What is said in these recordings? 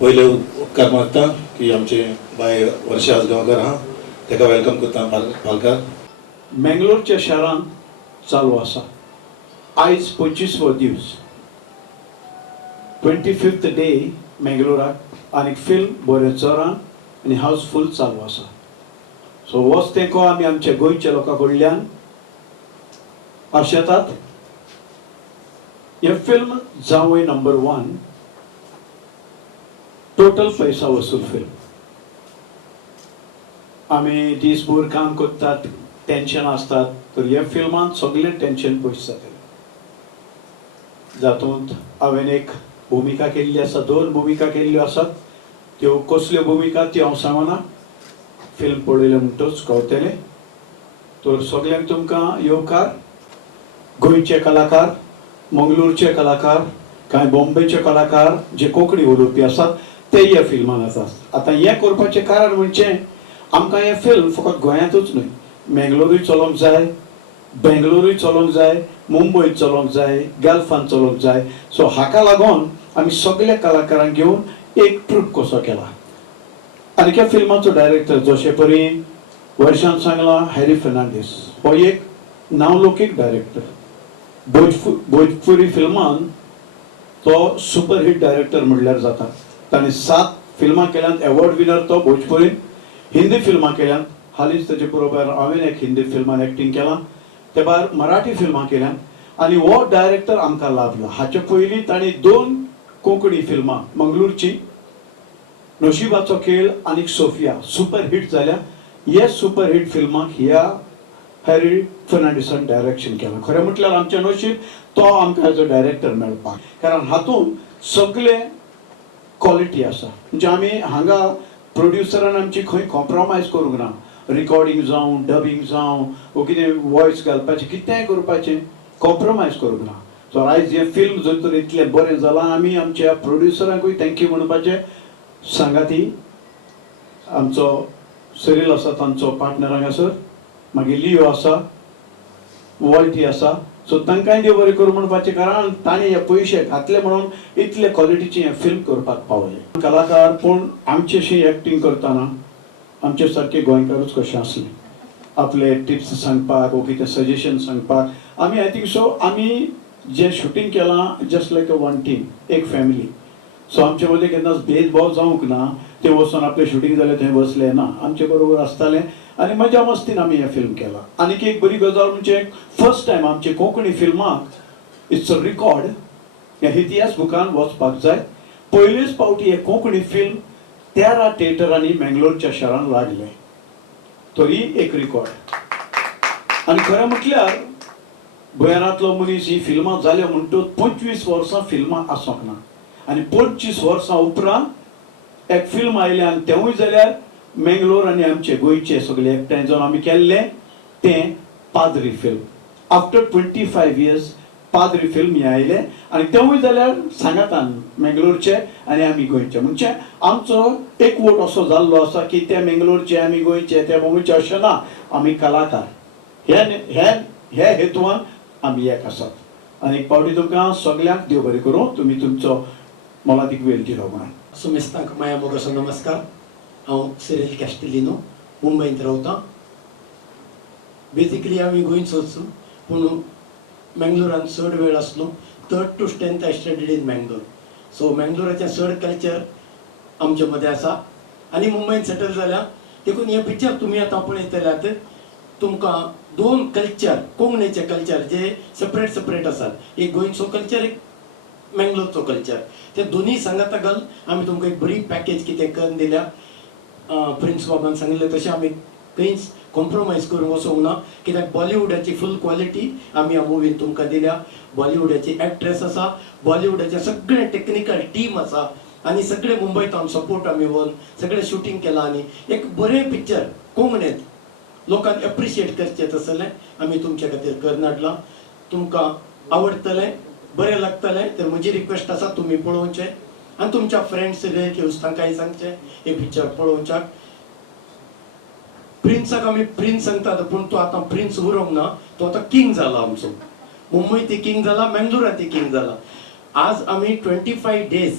पहिले उपकार मागता की आमचे बाय वर्षा आजगांवकर हा ताका वेलकम करता पालकार. मंगलोरच्या शारांत चालू आसा आयज 25वो दीस 25th डे मंगलोराक आनी फिल्म बरे जोरान आनी हाऊसफुल चालू आसा. सो होच तेंको आमी आमच्या गोंयच्या लोकां कडल्यान आशेतात. हे फिल्म जावंय नंबर 1 टोटल पैसा वसूल फिल्म. आमी दिसभर काम करतात, टेन्शन असतात, तर ह्या फिल्मान सगळे टेन्शन पयस जातलें. जातूंत हांवें एक भुमिका केल्ली आसा, 2 भुमिका केल्ल्यो आसात. त्यो कसल्यो भुमिका त्यो हांव सांगना, फिल्म पळयले म्हणटच कळटलें. तर सगळ्यांक तुमकां येवकार. गोंयचे कलाकार, मंगळूरचे कलाकार, कांय बॉम्बेचे कलाकार जे कोंकणी उलोवपी आसात ते ह्या फिल्मान आसात. आतां हें करपाचें कारण म्हणजे आमकां हें फिल्म फकत गोंयांतूच न्हय, मंगळूरूय चलोवंक जाय, बेंगलोरूय चलोवंक जाय, मुंबयत चलोवंक जाय, गल्फांत चलोवंक जाय. सो हाका लागून आमी सगळ्या कलाकारांक घेवन एक ट्रूप कसो केला. आनी ह्या फिल्माचो डायरेक्टर जशे परी वर्षान सांगला हॅरी फर्नांडीस, हो एक नावलौकीक डायरेक्टर. भोजपुरी फिल्मान तो सुपरहिट डायरेक्टर म्हणल्यार जाता. ताणें 7 फिल्मां केल्यात, अवॉर्ड विनर तो भोजपुरीन. हिंदी फिल्मां केल्यात, हालींच तेजे बरोबर हांवें एक हिंदी फिल्मान एक्टींग केलां. ते भायर मराठी फिल्मां केल्यात आनी हो डायरेक्टर आमकां लाभलो. हाचे पयलीं ताणें 2 कोंकणी फिल्मां, मंगळूरची नशिबाचो खेळ आनी सोफिया सुपरहिट जाल्या. हे सुपरहिट फिल्माक ह्या हॅरी फर्नांडीसान डायरेक्शन केलां. खरें म्हटल्यार आमचें नशीब तो आमकां एज अ डायरेक्टर मेळपाक, कारण हातूंत सगळे क्वॉलिटी आसा. म्हणजे आमी हांगा प्रोड्युसरान आमची खंय कॉम्प्रोमायज करूंक ना. रिकॉर्डिंग जावं, डबिंग जावं, वो कितें वॉयस घालपाचें कितेंय करपाचें, कॉम्प्रोमायज करूंक ना. सो आयज हें फिल्म जर तर इतलें बरें जालां, आमी आमच्या प्रोड्युसरांकूय थँक्यू म्हणपाचें. सांगाती आमचो सिरील आसा, तांचो पार्टनर हांगासर, मागीर लिओ आसा, वॉल्टी आसा. सो तांकांय देव बरें करूं म्हणपाचें, कारण ताणें हे पयशे घातले म्हणून इतले क्वॉलिटीचें हें फिल्म करपाक पावलें. कलाकार पूण आमचेशी एक्टींग करतना आमचे सारके गोंयकारूच कशे आसले. आपले टिप्स सांगपाक वो कितें सजेशन सांगपाक. आमी आय थिंक सो आमी जें शुटींग केलां just like a one team, एक फॅमिली. सो आमचे मदीं केन्नाच भेदभाव जावंक ना. ते वचून आपलें शुटींग जालें थंय बसले ना, आमचे बरोबर आसताले आनी मजा मस्तीन आमी हें फिल्म केलां. आनीक एक बरी गजाल म्हणजे फर्स्ट टायम आमचे कोंकणी फिल्माक इट्स अ रिकॉर्ड ह्या इतिहास बुकान वचपाक जाय. पयलेच फावटी हें कोंकणी फिल्म 13 थिएटरांनी मंगळूरच्या शारान लागलें. तो ही एक रिकॉर्ड. आनी खरें म्हटल्यार गोंयांतलो मनीस ही फिल्मां जाल्यो म्हणटच 25 वर्सां फिल्मां आसोंक ना. आनी 25 वर्सां उपरांत एक फिल्म आयलें, आनी तेवूय जाल्यार मंगळूर आनी आमचे गोंयचे सगळे एकठांय जावन आमी केल्लें तें पाद्री फिल्म. आफ्टर 25 years पाद्री फिल्म हें आयलें, आनी तेवूय जाल्यार सांगातान मंगळूरचे आनी आमी गोंयचे. म्हणजे आमचो एकवट असो जाल्लो आसा की ते मंगळूरचे आमी गोंयचे, ते मुंबयचे अशें ना. आमी कलाकार हे हेतून आमी एक आसात. आनी एक फावटी तुमकां सगळ्यांक देव बरें करूं. तुमी तुमचो मोलादीक वेळ दिलो म्हणून. सुमेस्तांक माया मोगाचो नमस्कार. हांव सिरील कॅस्टिलिनो, मुंबयंत रावतां. बेजिकली आमी गोंयचोच, पूण मंगळुरान चड वेळ आसलो. 3rd to 10th I studied in Mangalore. So मंगळुराचें चड कल्चर आमचे मदें आसा. आनी मुंबयंत सेटल जाल्या देखून हें पिक्चर तुमी आतां पळयतल्यात, तुमकां 2 कल्चर, कोंकणीचे कल्चर जे सेपरेट आसात. एक गोंयचो कल्चर, एक मंगळूरचो कल्चर, ते दोनी सांगाता घाल आमी तुमकां एक बरी पॅकेज कितें करून दिल्या. प्रिन्स बाबान सांगलें तशें आमी खंयच कॉम्प्रोमायज करूंक वचोंक ना, कित्याक बॉलिवूडाची फूल क्वॉलिटी आमी ह्या मुवीन तुमकां दिल्या. बॉलिवूडाची एक्ट्रेस आसा, बॉलिवूडाचे सगळे टेक्निकल टीम आसा, आनी सगळे मुंबयतान सपोर्ट आमी व्हरून सगळें शूटिंग केलां. आनी एक बरें पिक्चर कोंकणींत लोकांक एप्रिशिएट करचें तसलें आमी तुमचे खातीर करून हाडलां. तुमकां आवडटलें, बरें लागतलें. तर म्हजी रिक्वेस्ट आसा तुमी पळोवचें आनी तुमच्या फ्रेंड्स रिलेटिव्स तांकांय सांगचें हे पिक्चर पळोवच्याक. प्रिन्साक आमी प्रिन्स सांगतात, पूण तो आतां प्रिन्स उरोंक ना, तो आतां किंग जाला आमचो. मुंबयत किंग जाला, मंगळुरांत किंग जाला. आज आमी 25 days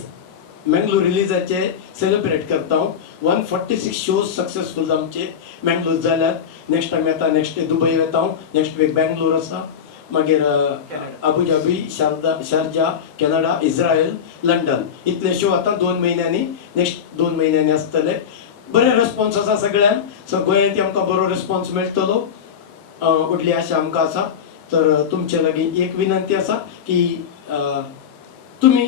मँगलोर रिलीजाचे सेलिब्रेट करता 146 शोज सक्सेसफुल आमचे मँगलोर जाल्यात. नेक्स्ट टायम येता, नेक्स्ट दुबय येता, नेक्स्ट वीक बँगलोर आसा, मागीर Abu Dhabi, Sharjah, Canada, Israel, London इतले शो आता 2 महिन्यांनी, नेक्स्ट 2 महिन्यांनी आसतले. बरे रिस्पॉन्स आसा सगळ्यांक. सो गोंयांत आमकां बरो रिस्पॉन्स मेळटलो व्हडली आशा आमकां आसा. तर तुमचे लागीं एक विनंती आसा की तुमी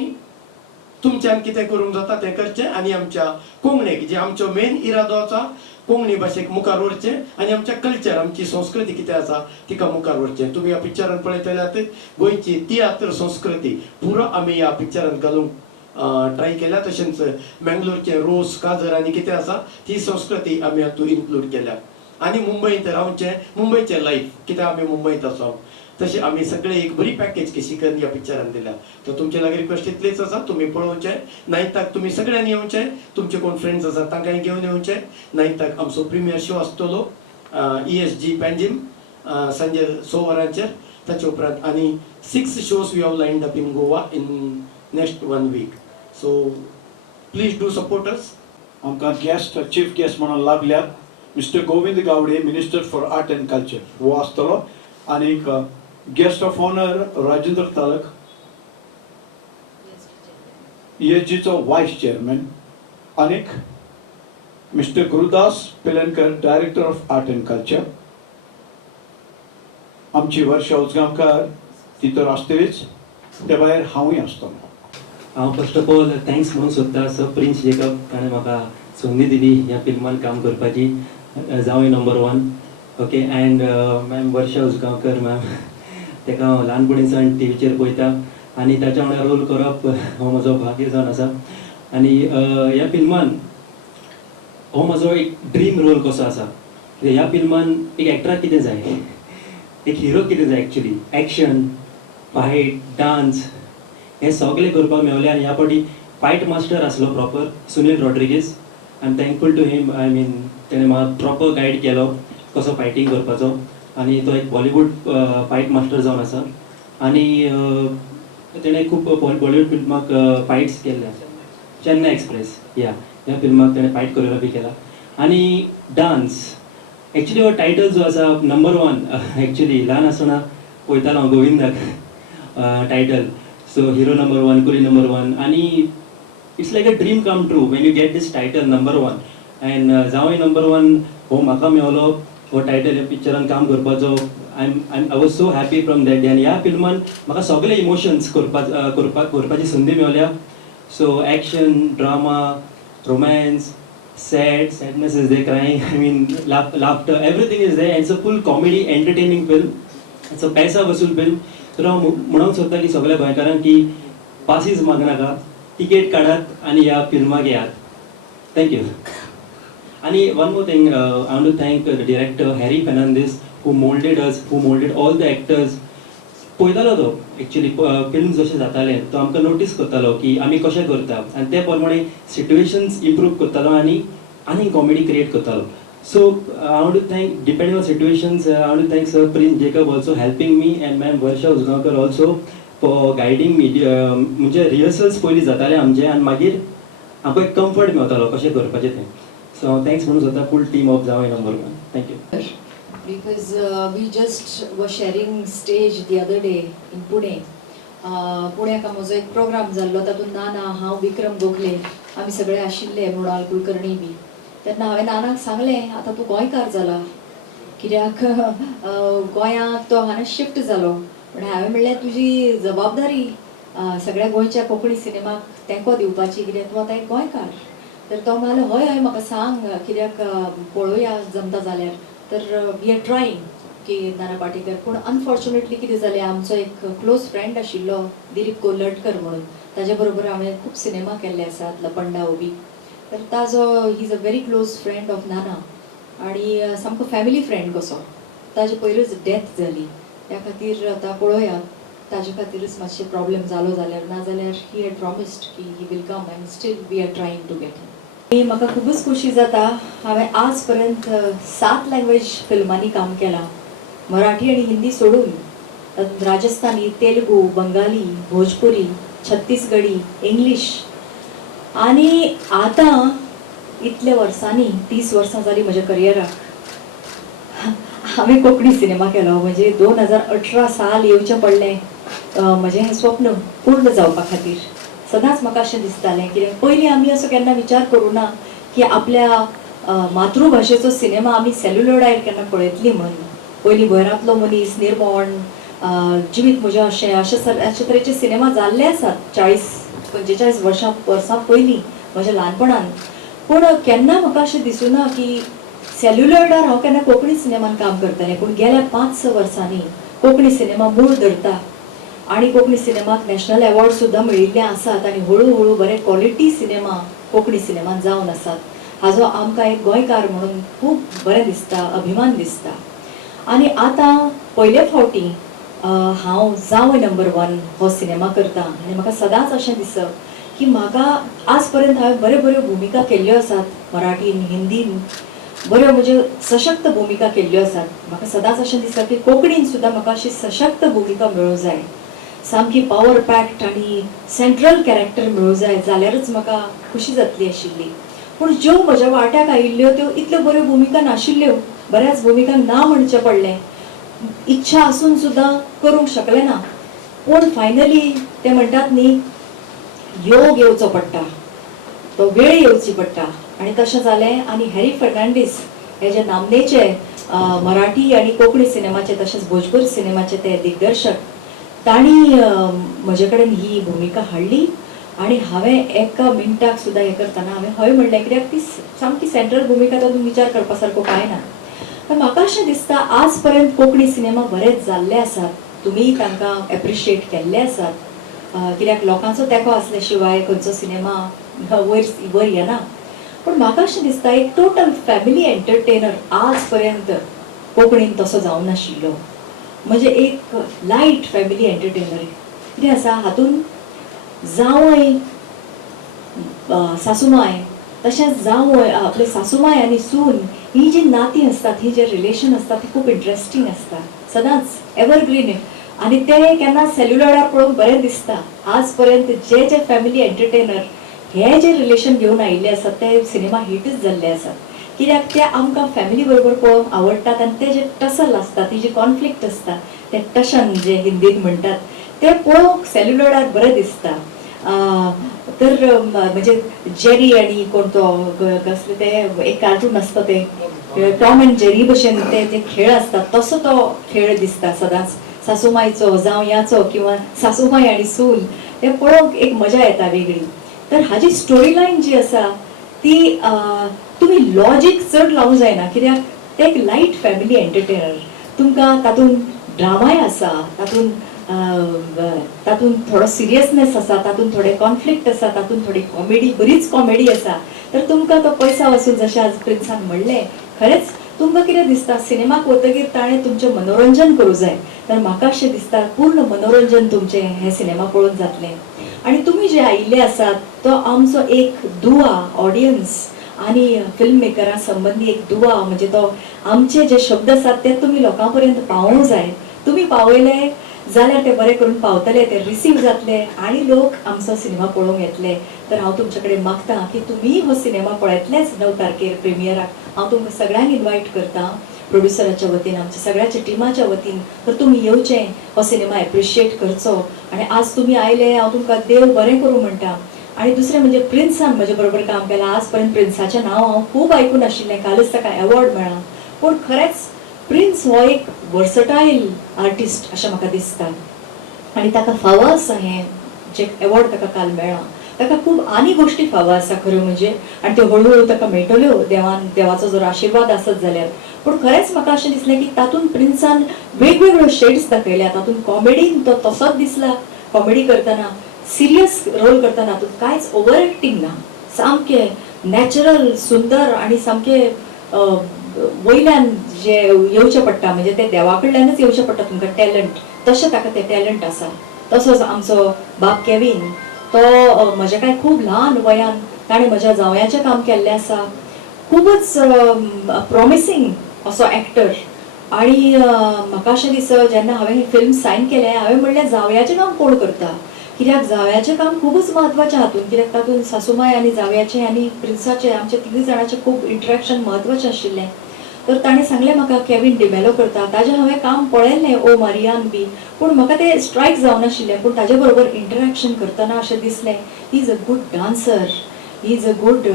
तुमच्यान कितें करूंक जाता तें करचें आनी आमच्या कोंकणीक जे आमचो मेन इरादो आसा कोंकणी भाशेक मुखार व्हरचें आनी आमच्या कल्चर आमची संस्कृती कितें आसा तिका मुखार व्हरचें. तुमी ह्या पिक्चरान पळयतल्यात गोंयची तियात्र संस्कृती पुरो आमी ह्या पिक्चरान घालूंक ट्राय केल्या. तशेंच मँगलोरचे रोस काजर आनी कितें आसा ती संस्कृती आमी हातूंत इन्क्लूड केल्या. आनी मुंबईत रावचें, मुंबयचें लायफ कित्याक आमी मुंबयत आसा तशें आमी सगळे एक बरी पॅकेज कशी करून ह्या पिक्चरान दिल्या. तर तुमचे लागीं रिक्वेस्ट इतलीच आसा, तुमी पळोवचें. 9ताक तुमी सगळ्यांनी येवचें, तुमचे कोण फ्रेंड्स आसा तांकांय घेवन येवचें. 9ताक आमचो प्रिमियर शो आसतलो ESG पॅन्जिम सांजे 6 वरांचेर. ताचे उपरांत आनी 6 shows we have lined up in Goa in next 1 week. So please do support us. आमकां गेस्ट चीफ गेस्ट म्हणून लाभल्यात mister Govind Gawade, minister for art and culture हो आसतलो. आनीक guest of honour Rajendra Talak, ESGचो वायस चेअरमॅन. आनीक mister Gurudas Pilankar, director of art and culture. आमची वर्षा उजगांवकार ती तर आसतलीच, त्या भायर हांवूय आसतलो. हांव फर्स्ट ऑफ ऑल थँक्स म्हणूंक सोदता सर प्रिन्स जेकब, ताणें म्हाका संदी दिली ह्या फिल्मान काम करपाची. जावं number 1 okay. And ma'am Varsha Ujgaonkar ma'am, ताका हांव ल्हानपणीसान टीव्हीचेर पळयता आनी ताच्या वांगडा रोल करप हो म्हजो भाग्य जावन आसा. आनी ह्या फिल्मान हो म्हजो एक ड्रीम रोल कसो आसा. ह्या फिल्मान एक एक्टराक कितें जाय, एक हिरो कितें जाय एक्चुली, एक्शन, फायट, डान्स हें सगळें करपाक मेवलें. आनी ह्या फावटी फायट मास्टर आसलो proper Sunil Rodrigues. I am thankful to him. I mean तेणें म्हाका प्रॉपर गायड केलो कसो फायटींग करपाचो. आनी तो एक बॉलिवूड फायट मास्टर जावन आसा. आनी तेणें खूब बॉलिवूड फिल्माक फायट्स केल्ल्या. चेन्नई एक्सप्रेस ह्या फिल्माक तेणें फायट कोरियोग्राफी केला. आनी डान्स एक्चुली हो टायटल जो आसा नंबर 1 एक्चुली ल्हान आसतना पळयतालो हांव गोविंदाक title. So hero number 1, Coolie number 1 आनी it's like a dream come true when you get this title number 1. And जावंय नंबर 1 हो म्हाका मेवलो हो टायटल ह्या पिक्चरान काम करपाचो. I was so happy from that day. आनी ह्या फिल्मान म्हाका सगळे इमोशन्स करपाची संदी मेवल्या. So action, drama, romance, sadness is there, crying, I mean laughter, everything is there. It's a full comedy entertaining film. It's a paisa vasool film. तर हांव म्हणूंक सोदता की सगळ्या गोंयकारांक की पासीस मागनाका, तिकेट काडात आनी ह्या फिल्माक येयात. थँक्यू. आणि one more thing, I want to thank the director Harry Fernandez who molded us, who molded all the actors. पळयतालो तो एक्चुली फिल्म जशें जाताले तो आमकां नोटीस करतालो की आमी कशें करता आनी ते प्रमाणे सिट्युएशन्स इम्प्रूव करतालो आनी कॉमेडी क्रिएट करतालो. So I want to thank, depending on situations, I want to thank Sir Prince Jacob also helping me and Ma'am Varsha Uzgaonkar also for guiding me. म्हणजे रिहर्सल्स पयलीं जाताले आमचे आनी मागीर आमकां एक कम्फर्ट मेवतालो कशें करपाचें तें. So thanks म्हणून जाता full team of Zawai number 1. Thank you. Because we just were sharing stage the other day in Pune. पुण्याक म्हजो एक प्रोग्राम जाल्लो तातूंत नाना, हांव, विक्रम गोखले आमी सगळे आशिल्ले, मृणाल कुलकर्णी बी. तेन्ना हांवें नानाक सांगलें आतां तूं गोंयकार जाला कित्याक गोंयांत तो हांगा शिफ्ट जालो. पण हांवें म्हणलें तुजी जबाबदारी सगळ्या गोंयच्या कोंकणी सिनेमाक तेंको दिवपाची कित्याक तूं आतां एक गोंयकार. तर तो म्हणलो हय हय म्हाका सांग कित्याक पळोवया जमता जाल्यार. तर वी आर ट्रायींग की नाना पाटेकर. पूण अनफॉर्च्युनेटली कितें जालें, आमचो एक क्लोज फ्रेंड आशिल्लो दिलीप कोल्लटकर म्हणून, ताजे बरोबर हांवें खूब सिनेमा केल्ले आसात, लपंडा बी. तर ताजो he is a very close friend of Nana आनी सामको फॅमिली फ्रेंड कसो. ताजे पयलूच डेथ जाली. त्या खातीर आतां पळोवया ताजे खातीरच मातशें प्रॉब्लेम जालो जाल्यार, नाजाल्यार ही हॅड प्रॉमिस्ड की he will come and still we are trying to get him. म्हाका खूबच खोशी जाता. हांवें आज पर्यंत 7 लँग्वेज फिल्मांनी काम केलां, मराठी आनी हिंदी सोडून. राजस्थानी, तेलुगू, बंगाली, भोजपुरी, छत्तीसगढी, इंग्लिश आणि आता इतल्या वर्सांनी 30 वर्सां जाली म्हज्या करियराक हांवें कोंकणी सिनेमा केलो. म्हणजे 2018 साल येवचें पडलें म्हजें हें स्वप्न पूर्ण जावपा खातीर. सदांच म्हाका अशें दिसतालें कित्याक पयलीं आमी असो केन्ना विचार करूं ना की आपल्या मातृभाशेचो सिनेमा आमी सेल्युलॉयडार केन्ना पळयतली म्हणून. पयलीं भयरांतलो मनीस, निर्मोण, जिवीत म्हजें अशे तरेचे सिनेमा जाल्ले आसात 40-45 वर्सां पयलीं म्हज्या ल्हानपणांत. पूण केन्ना म्हाका अशें दिसूना की सेल्युलॉयडार हांव केन्ना कोंकणी सिनेमान काम करतलें. पूण गेल्या 5-6 वर्सांनी कोंकणी सिनेमा मूळ धरता आणि कोंकणी सिनेमाक नॅशनल अवॉर्ड सुद्दां मेळिल्ले आसात आणि हळू बरे क्वॉलिटी सिनेमा कोंकणी सिनेमान जावन आसात. हाजो आमकां एक गोंयकार म्हणून खूब बरें दिसता, अभिमान दिसता. आणि आतां पयले फावटी हांव जावं नंबर 1 हो सिनेमा करता आनी म्हाका सदांच अशें दिसता की म्हाका आज पर्यंत हांवें बऱ्यो भुमिका केल्ल्यो आसात मराठीन, हिंदीन, बऱ्यो म्हणजे सशक्त भुमिका केल्ल्यो आसात. म्हाका सदांच अशें दिसता की कोंकणीन सुद्दां म्हाका अशी सशक्त भुमिका मेळूं जाय, सामकी पावर पॅक्ड आणि सेंट्रल कॅरेक्टर मेळूं जाय, जाल्यारच म्हाका खुशी जातली आशिल्ली. पूण ज्यो म्हज्या वाट्याक आयिल्ल्यो त्यो इतल्यो बऱ्यो भुमिका नाशिल्ल्यो, बऱ्याच भुमिका ना म्हणचें पडलें. इच्छा आसून सुद्दां करूंक शकलें ना. पूण फायनली ते म्हणटात न्ही, योग येवचो पडटा, तो वेळ येवची पडटा आणि तशें जालें. आणि हॅरी फर्नांडीस हे जे नामनेचे मराठी आणि कोंकणी सिनेमाचे तशेंच भोजपुरी सिनेमाचे ते दिग्दर्शक, तांणी म्हजे कडेन ही भुमिका हाडली आणि हांवें एका मिनटाक सुद्दां हें करतना हांवें हय म्हणलें, कित्याक ती सामकी सेंट्रल भुमिका तातूंत विचार करपा सारको कांय ना. तर म्हाका अशें दिसता आज पर्यंत कोंकणी सिनेमा बरेच जाल्ले आसात, तुमी तांकां एप्रिशिएट केल्ले आसात, कित्याक लोकांचो तेंको आसल्या शिवाय खंयचो सिनेमा वयर येना. पूण म्हाका अशें दिसता एक टोटल फॅमिली एंटरटेनर आज पर्यंत कोंकणीन तसो जावं नाशिल्लो. म्हणजे एक लायट फॅमिली एंटरटेनर कितें आसा, हातून जावय सासूमाय तशेंच जावय आपले सासूमाय आनी सून ही जी नाती असतात, ही जे रिलेशन असतात ती खूप इंटरेस्टिंग असता, सदांच एव्हरग्रीन. आणि ते केन्ना सेल्युलॉयडार पळोवंक बरें दिसता. आज पर्यंत जे फॅमिली एंटरटेनर हे जे रिलेशन घेवन आयिल्ले आसात ते सिनेमा हिटच जाल्ले आसात. कित्याक ते आमकां फॅमिली बरोबर पळोवंक आवडटात आणि ते जे टसल आसता, ती जी कॉन्फ्लिक्ट असता, ते टशन जे हिंदीत म्हणटात, ते पळोवंक सेल्युलॉयडार बरें दिसता. तर म्हणजे जेरी आणि कोण तो कसले ते एक कार्टून असता ते टॉम अँड जेरी भशेन ते जे खेळ असतात तसो तो खेळ दिसता सदांच. सासूमाईचो जावयाचो किंवा सासूमाई आणि सून ते पळोवंक एक मजा येता वेगळी. तर हाजी स्टोरी लायन जी आसा ती तुम्ही लॉजिक चड लावंक जायना, कित्याक ते एक लायट फॅमिली एंटरटेनर. तुमकां तातूंत ड्रामाय आसा, तातूंत थोडो सिरियसनेस आसा, तातूंत थोडे कॉन्फ्लिक्ट आसा, तातूंत थोडी कॉमेडी, बरीच कॉमेडी आसा. तर तुमकां तो पैसा वसूल जशें आज प्रिन्सान म्हणलें, खरेंच तुमकां कितें दिसता सिनेमाक वतकीर ताणें तुमचें मनोरंजन करूं जाय. तर म्हाका अशें दिसता पूर्ण मनोरंजन तुमचें हे सिनेमा पळोवन जातलें. आणि तुमी जे आयिल्ले आसात तो आमचो एक दुआ ऑडियन्स आणि फिल्म मेकरां संबंधी एक दुआ. म्हणजे तो आमचे जे शब्द आसात ते तुमी लोकां पर्यंत पावोवंक जाय. तुमी पावयले जाल्यार ते बरें करून पावतले, ते रिसीव जातले आणि लोक आमचो सिनेमा पळोवंक येतले. तर हांव तुमचे कडेन मागतां की तुमी हो सिनेमा पळयतलेच 9 तारखेर प्रिमियराक. हांव तुमकां सगळ्यांक इन्वायट करतां प्रोड्युसराच्या वतीन, आमच्या सगळ्याच्या टिमाच्या वतीन. तर तुमी येवचें, हो सिनेमा एप्रिशिएट करचो. आणि आज तुमी आयले, हांव तुमकां देव बरें करूं म्हणटा. आणि दुसरें म्हणजे प्रिन्सान म्हजे बरोबर काम केलां. आज पर्यंत प्रिन्साचें नांव हांव खूब आयकून आशिल्लें, कालच ताका अवॉर्ड मेळ्ळा. पूण खरेंच प्रिन्स हो एक वर्सटायल आर्टिस्ट अशें म्हाका दिसता. आणि ताका फावो आसा हें जे अवॉर्ड ताका काल मेळ्ळा, ताका खूब आनी गोश्टी फावो आसा खऱ्यो म्हणजे. आणि त्यो हळू ताका मेळटल्यो देवाचो जर आशिर्वाद आसत जाल्यार. पूण खरेंच म्हाका अशें दिसलें की तातूंत प्रिन्सान वेगवेगळ्यो शेड्स दाखयल्या. तातूंत कॉमेडीन तो तसोच दिसला कॉमेडी करतना, सिरियस रोल करतना तातूंत कांयच ओवर एक्टींग ना, सामकें नॅचरल सुंदर आणि सामकें वयल्यान जे येवचें पडटा, म्हणजे ते देवा कडल्यानच येवचें पडटा तुमकां टॅलंट, तशें ताका तें टॅलंट आसा. तसोच आमचो बाब केविन, तो म्हजे काय खूब ल्हान वयान ताणें म्हज्या जावयाचें काम केल्लें आसा. खूबच प्रॉमिसींग असो एक्टर. आणि म्हाका अशें दिसता जेन्ना हांवें ही फिल्म सायन केलें, हांवें म्हणलें जावयाचें काम कोण करता, कित्याक जावयाचें काम खूबच महत्वाचें हातून, कित्याक तातूंत सासूमाय आनी जावयाचें आनी प्रिन्साचें आमचे तिगूय जाणांचें खूब इंटरेक्शन महत्वाचें आशिल्लें. तर ताणें सांगलें म्हाका केविन डिमेलो करता, ताजें हांवें काम पळयल्लें ओ मारियान बी, पूण म्हाका तें स्ट्रायक जावनाशिल्लें. पूण ताजे बरोबर इंटरेक्शन करतना अशें दिसलें ही is a good dancer, he is a good,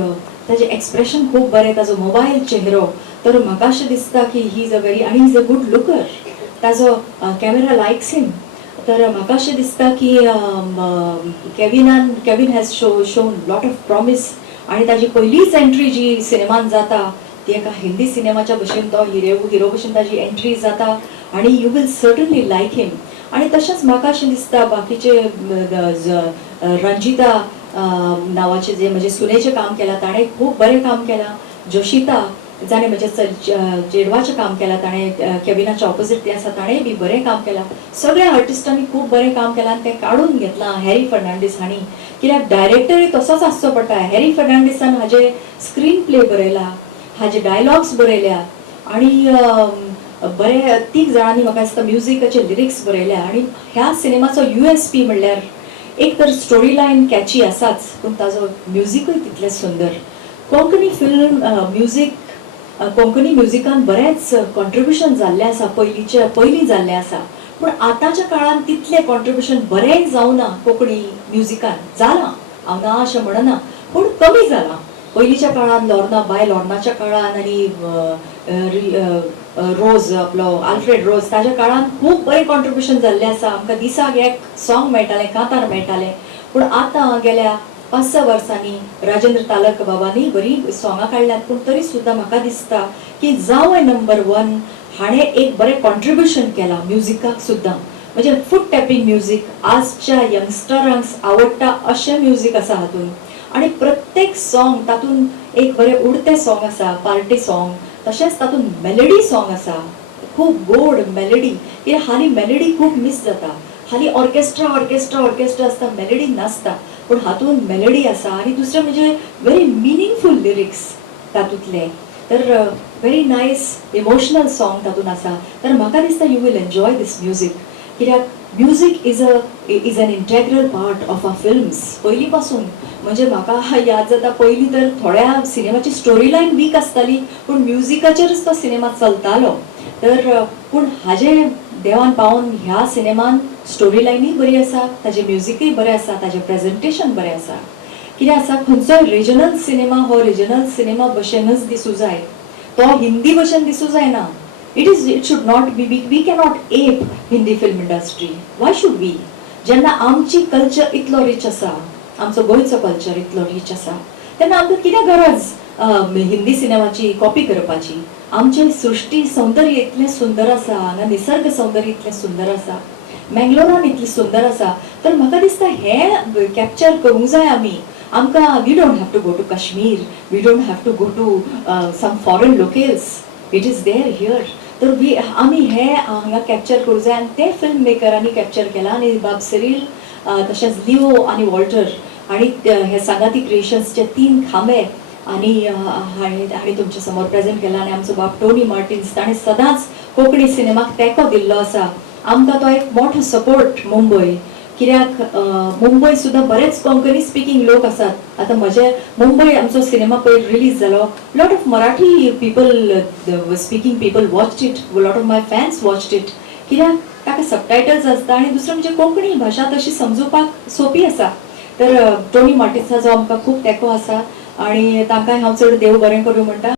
ताजें एक्सप्रेशन खूब बरें, ताजो मोबायल चेहरो. तर म्हाका अशें दिसता की ही इज अ व्हेरी, आनी ही इज अ गूड लुकर, ताजो कॅमेरा लायक्स हिम. तर म्हाका अशें दिसता की Kevin has shown lot of promise. आनी ताजी पयलीच एंट्री जी सिनेमान जाता ती एका हिंदी सिनेमाच्या भशेन तो हिरो भशेन ताजी एंट्री जाता आनी यू विल सर्टनली लायक हिम. आनी तशेंच म्हाका अशें दिसता बाकीचे रंजिता नांवाचे जे म्हजे सुनेचें काम केलां ताणें खूब बरें काम केलां. जोशिता जाणें म्हज्या चेडवाचें काम केलां, ताणें केविनाच्या ऑपोजीट आसा ताणेंय बी बरें काम केलां. सगळ्या आर्टिस्टांनी खूब बरें काम केलां आनी तें काडून घेतलां हॅरी फर्नांडीस हांणी. कित्याक डायरेक्टरूय तसोच आसचो पडटा. हॅरी फर्नांडीसान हाजे स्क्रीन प्ले बरयला, हाजे डायलॉग्स बरयल्या आनी बरे तीग जाणांनी म्हाका दिसता म्युजिकाचे लिरिक्स बरयल्या. आनी ह्या सिनेमाचो USP म्हणल्यार एक तर स्टोरी लायन कॅची आसाच, पूण ताजो म्युजिकूय तितलें सुंदर. कोंकणी फिल्म म्युजीक, कोंकणी म्युजिकान बरेंच कॉन्ट्रिब्युशन जाल्लें आसा, पयलीं जाल्लें आसा. पूण आतांच्या काळान तितलें कॉन्ट्रिब्युशन बरें जावना कोंकणी म्युजिकान. जालां, हांव ना अशें म्हणना, पूण कमी जालां. पयलींच्या काळान बाय लॉर्नाच्या काळान आनी रोज आपलो आल्फ्रेड रोज ताच्या काळान खूब बरें कॉन्ट्रिब्युशन जाल्लें आसा. आमकां दिसाक एक सॉंग मेळटालें, कांतार मेळटालें. पूण आतां गेल्या 5-6 वर्सांनी राजेंद्र तालक बाबांनी बरी सॉंगां काडल्यात. पूण तरी सुद्दां म्हाका दिसता की जावं नंबर 1 हाणें एक बरें कॉन्ट्रिब्युशन केलां म्युजिकाक सुद्दां. म्हणजे फूट टॅपिंग म्युजीक आजच्या यंगस्टरांक आवडटा अशें म्युजीक आसा हातून. आनी प्रत्येक सॉंग तातूंत एक बरें उडतें सॉंग आसा, पार्टी सॉंग. तशेंच तातूंत मेलडी सॉंग आसा, खूब गोड मेलडी. कित्याक हालीं मेलडी खूब मिस जाता. हालीं ऑर्केस्ट्रा आसता, मेलडी नासता. पूण हातूंत मेलडी आसा. आनी दुसरें म्हणजे व्हेरी मिनींगफूल लिरिक्स तातूंतले. तर व्हेरी नायस इमोशनल सॉंग तातूंत आसा. तर म्हाका दिसता you will enjoy this music. कित्याक music is an integral part of our films. पयलीं पासून म्हणजे म्हाका याद जाता पयलीं तर थोड्या सिनेमाची स्टोरी लायन वीक आसताली, पूण म्युजिकाचेरच तो सिनेमा चलतालो. तर पूण हाजे देवान पावून ह्या सिनेमान स्टोरी लायनूय बरी आसा, ताजें म्युजिकूय बरें आसा, ताजें प्रेझेंटेशन बरें आसा. कित्याक आसा खंयचोय रिजनल सिनेमा हो रिजनल सिनेमा भशेनच दिसूं जाय, तो हिंदी भशेन दिसूं जायना. It should not be, we cannot ape Hindi film industry. Why should we? जेन्ना आमची कल्चर इतलो रिच आसा, आमचो गोंयचो कल्चर इतलो रिच आसा, तेन्ना आमकां कितें गरज हिंदी सिनेमाची कॉपी करपाची? आमचें सृश्टी सौंदर्य इतलें सुंदर आसा, हांगा निसर्ग सौंदर्य इतलें सुंदर आसा, मंगलोरान इतली सुंदर आसा. तर म्हाका दिसता हें कॅप्चर करूंक जाय आमी. आमकां we don't have to go to Kashmir, we don't have to go to some foreign locales, it is there here. तर आमी हें हांगा कॅप्चर करूं जाय. आनी ते फिल्म मेकरांनी कॅप्चर केलां. आनी बाब सिरील, तशेंच लिओ आनी वॉल्टर आनी हे सांगाती क्रिएशन्सचे 3 खांबे हांणी तुमचे समोर प्रेझेंट केला. आनी आमचो बाब टोनी मार्टिन्स ताणें सदांच कोंकणी सिनेमाक तेंको दिल्लो आसा. आमकां तो एक मोठो सपोर्ट मुंबय. कित्याक मुंबय सुद्दां बरेच कोंकणी स्पिकींग लोक आसात. आतां म्हजे मुंबय आमचो सिनेमा पयर रिलीज जालो, lot of Marathi people, speaking people watched it, lot of my fans watched it. कित्याक ताका सबटायटल्स आसता आनी दुसरें म्हणजे कोंकणी भाशा तशी समजुपाक सोपी आसा. तर टोनी मार्टिन्साचो आमकां खूब तेंको आसा आनी तांकांय हांव चड देव बरें करूं म्हणटा.